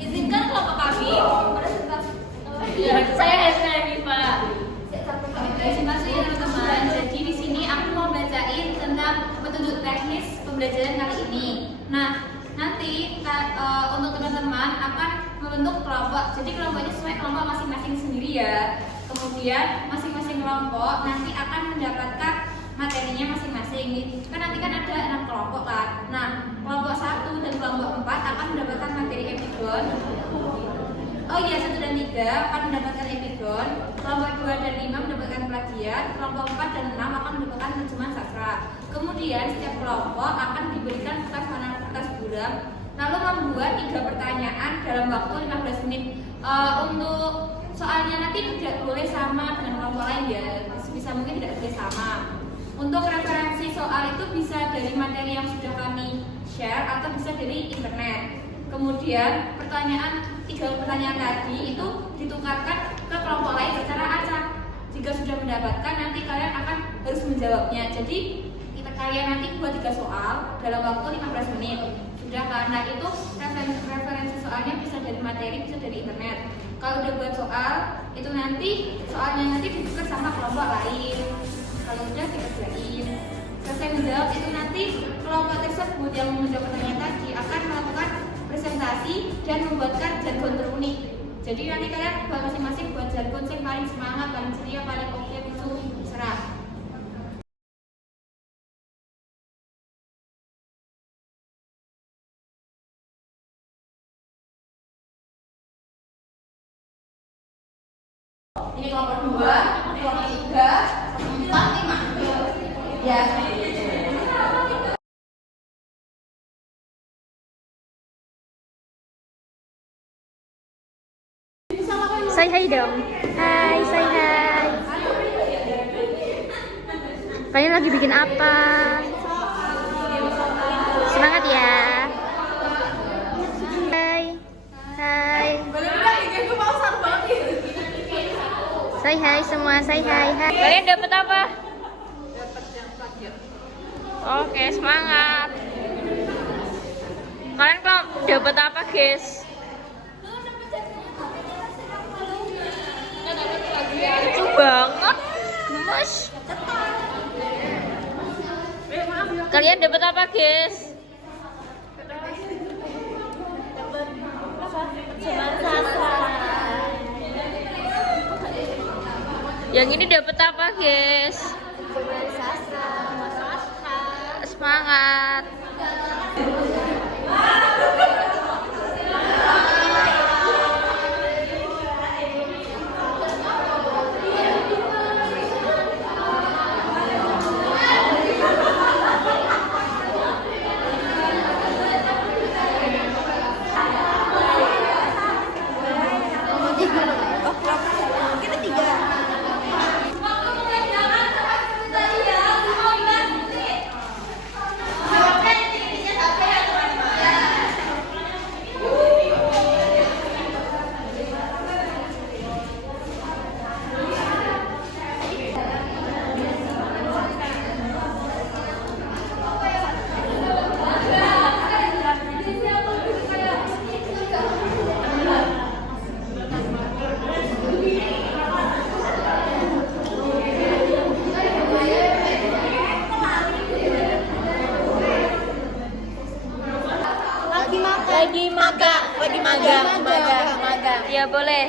Izinkan kelompok kami presentasi. Saya Hesna Viva. Terima kasih teman-teman. Jadi di sini aku mau bacain tentang petunjuk teknis pembelajaran kali ini. Nah, nanti untuk teman-teman akan membentuk kelompok. Jadi kelompoknya sesuai kelompok masing-masing sendiri ya. Kemudian masing-masing kelompok nanti akan mendapatkan materinya masing-masing. Kan nanti kan ada 6 kelompok kan. Nah, kelompok 1 dan kelompok 4 akan mendapatkan materi epigon. Oh iya, 1 dan 3 akan mendapatkan epigon. Kelompok 2 dan 5 mendapatkan plagiat. Kelompok 4 dan 6 akan mendapatkan terjemahan sastra. Kemudian setiap kelompok akan diberikan kertas warna kertas buram, lalu membuat 3 pertanyaan dalam waktu 15 menit. Untuk soalnya nanti tidak boleh sama dengan kelompok lain ya. Sebisa mungkin tidak boleh sama. Untuk referensi soal itu bisa dari materi yang sudah kami share atau bisa dari internet. Kemudian 3 pertanyaan tadi itu ditukarkan ke kelompok lain secara acak. Jika sudah mendapatkan, nanti kalian akan harus menjawabnya. Jadi kalian nanti buat 3 soal dalam waktu 15 menit. Sudah, karena itu referensi soalnya bisa dari materi, bisa dari internet. Kalau udah buat soal, itu nanti soalnya ditukar sama kelompok lain. Kalau udah dikerjain, selesai menjawab itu nanti kelompok tersebut yang menjawab pertanyaan tadi akan melakukan presentasi dan membuatkan jargon terunik. Jadi nanti kalian buat masing-masing buat jargon yang paling semangat, paling ceria, paling oke itu serah. Ini kelompok 2, kelompok 3, 4, 5. Ya. Say hi dong. Hai, say hi. Kalian lagi bikin apa? Semangat ya. Hai. Hai. Say hi semua, say hi. Hai. Kalian dapat apa? Dapat yang plagiat. Oke, semangat. Kalian kok dapat apa, guys? Lucu banget, gemes. Kalian dapat apa, guys? Yang ini dapat apa, guys? Semangat. Lagi magang. Ya boleh.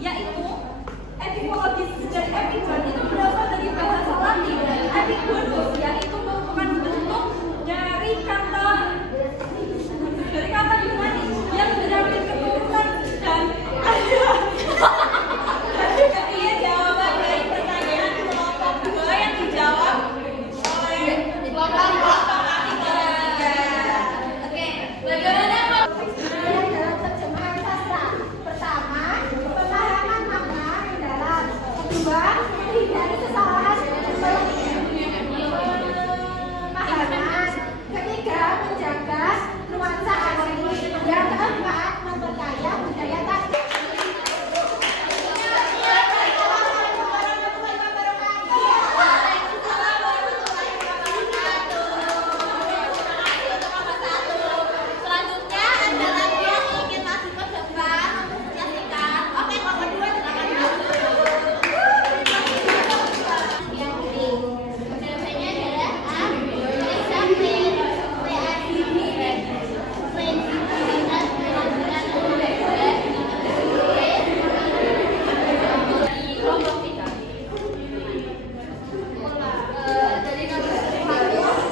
Yaitu etimologi sejarah Kedua, hindari kesalahan pemahaman. Ketiga, menjaga nuansa asli. Yang keempat, memperkaya budaya tadi. Selanjutnya ada lagi yang ingin maju ke depan untuk menyaksikan. Oke, kelompok 2 silakan maju. Yang ini jawabannya adalah A. Resapin, fleksibilitas penampilan dari kelompok 3. Dari nomor 1,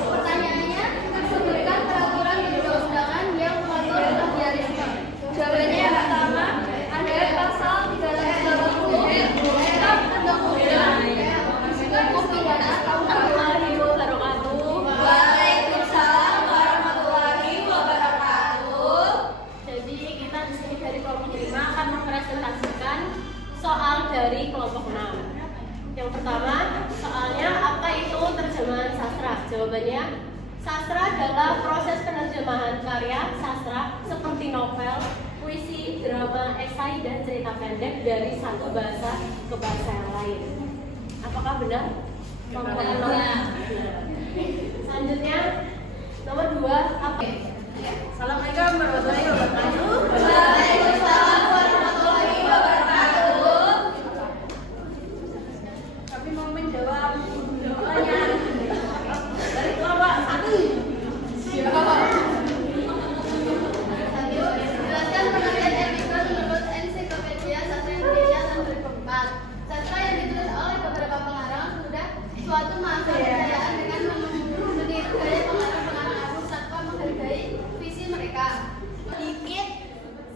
pertanyaannya sebutkan peraturan di undang-undangan yang mengatur plagiarisme. Jawabannya yang pertama ada pasal 380 Kitab Undang-Undang Hukum Pidana Tahun 2000. Waalaikumsalam warahmatullahi wabarakatuh. Jadi kita di sini dari kelompok 5 akan mempresentasikan soal dari kelompok 6. Yang pertama, soalnya apa itu terjemahan sastra? Jawabannya, sastra adalah proses penerjemahan karya sastra seperti novel, puisi, drama, esai, dan cerita pendek dari satu bahasa ke bahasa yang lain. Apakah benar? Benar. Selanjutnya, nomor 2, apa? Assalamualaikum warahmatullahi wabarakatuh. Waalaikumsalam warahmatullahi wabarakatuh. Kami mau menjawab pertanyaan dari kelompok 1. Jelaskan pengertian epikon menurut Ensiklopedia Sastra Indonesia tahun 2004. Sastra yang ditulis oleh beberapa pengarang sudah suatu masa kejayaan dengan meniru gaya pengarang-pengarang agung tanpa menghargai visi mereka. Sedikit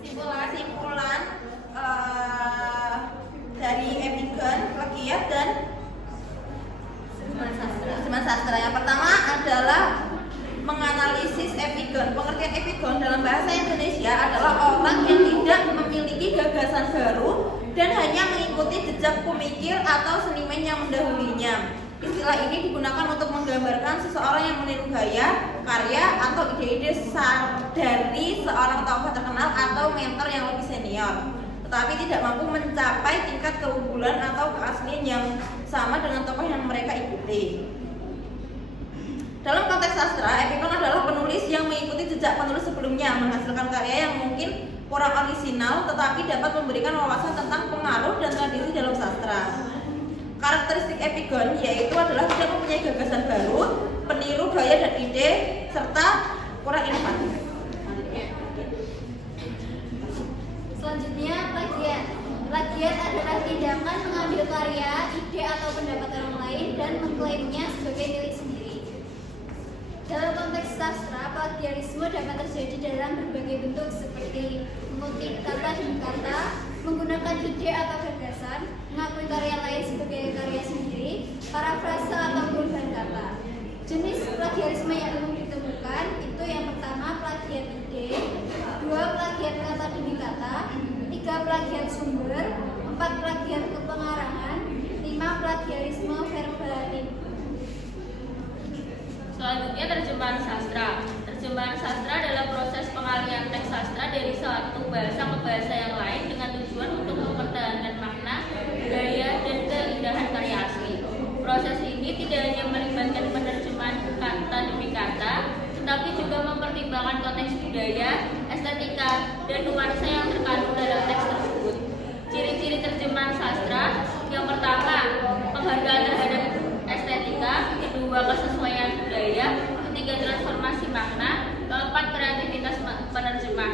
simpulan dari epikon, plagiat dan terjemahan sastra. Yang pertama adalah menganalisis epikon. Pengertian epikon dalam bahasa Indonesia adalah orang yang tidak memiliki gagasan baru dan hanya mengikuti jejak pemikir atau seniman yang mendahulunya. Istilah ini digunakan untuk menggambarkan seseorang yang meniru gaya, karya, atau ide-ide dari seorang tokoh terkenal atau mentor yang lebih senior, tetapi tidak mampu mencapai tingkat keunggulan atau keaslian yang sama dengan tokoh yang mereka ikuti. Dalam konteks sastra, epikon adalah penulis yang mengikuti jejak penulis sebelumnya, menghasilkan karya yang mungkin kurang orisinal tetapi dapat memberikan wawasan tentang pengaruh dan tradisi dalam sastra. Karakteristik epikon yaitu adalah tidak mempunyai gagasan baru, peniru gaya dan ide, serta kurang inovatif. Selanjutnya, plagiat. Plagiat adalah tindakan mengambil karya, ide atau pendapat orang lain dan mengklaimnya sebagai milik sendiri. Dalam konteks sastra, plagiarisme dapat terjadi dalam berbagai bentuk seperti mengutip kata demi kata, menggunakan ide atau gagasan, mengakui karya lain sebagai karya sendiri, parafrase atau perubahan kata. Jenis plagiarisme yang umum ditemukan itu yang pertama plagiat ide, 2 plagiat kata demi kata, 3 plagiat sumber, 4 plagiat kepengarangan, 5 plagiarisme verbalatif. Selanjutnya terjemahan sastra. Terjemahan sastra adalah proses pengalihan teks sastra dari satu bahasa ke bahasa yang lain dengan tujuan untuk mempertahankan makna, gaya, dan keindahan karya asli. Proses ini tidak hanya melibatkan penerjemahan kata demi kata, tetapi juga mempertimbangkan konteks budaya, estetika, dan nuansa yang terkandung dalam teks tersebut. Ciri-ciri terjemahan sastra: yang pertama, penghargaan terhadap estetika, kedua, kesesuaian budaya, ketiga, transformasi makna, keempat, kreativitas penerjemah.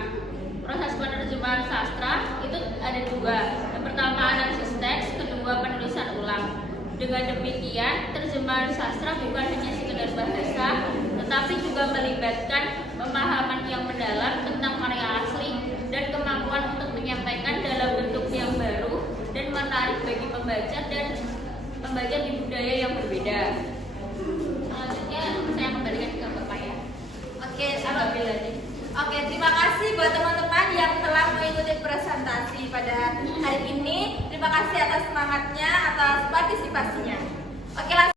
Proses penerjemahan sastra itu ada 2. Yang pertama, analisis teks, kedua, penulisan ulang. Dengan demikian, terjemahan sastra bukan hanya sekedar bahasa, tetapi juga melibatkan pemahaman yang mendalam tentang karya asli dan kemampuan untuk menyampaikan dalam bentuk yang baru dan menarik bagi pembaca di budaya yang berbeda. Selanjutnya saya kembalikan ke Bapak ya. Oke, terima kasih buat teman-teman yang telah mengikuti presentasi pada hari ini. Terima kasih atas semangatnya, atas partisipasinya. Oke, langsung.